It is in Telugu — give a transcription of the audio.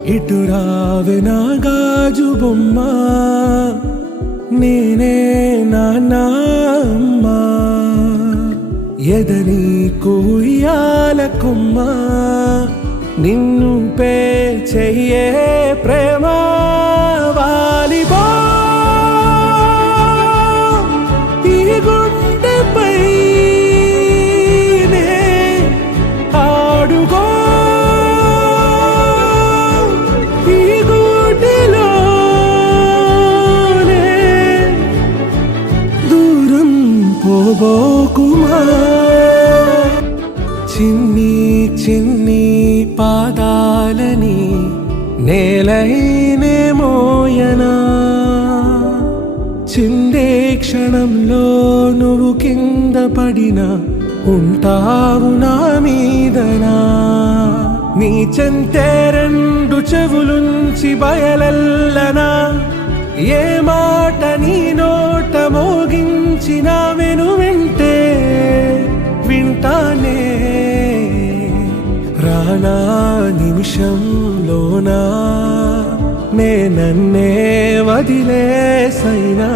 ఇటు రావే నా గాజు బొమ్మ, నేనే నాన్న అమ్మ, ఎదని కుయ్యాల కొమ్మ, నిన్ను పే చెయ్యే ప్రేమ వాలిబో ఈ గుండెపై ఆడుగో ఈ గుడిలోనే దూరం పోబోకుమా. చిన్ని చిన్ని పాదాలని నేలైనే మోయనా, చిందే క్షణంలో నువ్వు కింద పడినా ఉంటావు నా మీదనా. నీ చెంతే రెండు చెవులుంచి బయలెల్లనా, ఏ మాట నీ నోట మోగించినా వెను వింటే వింటానే. రానా నిమిషంలోనా నే నన్నే వదిలేసైనా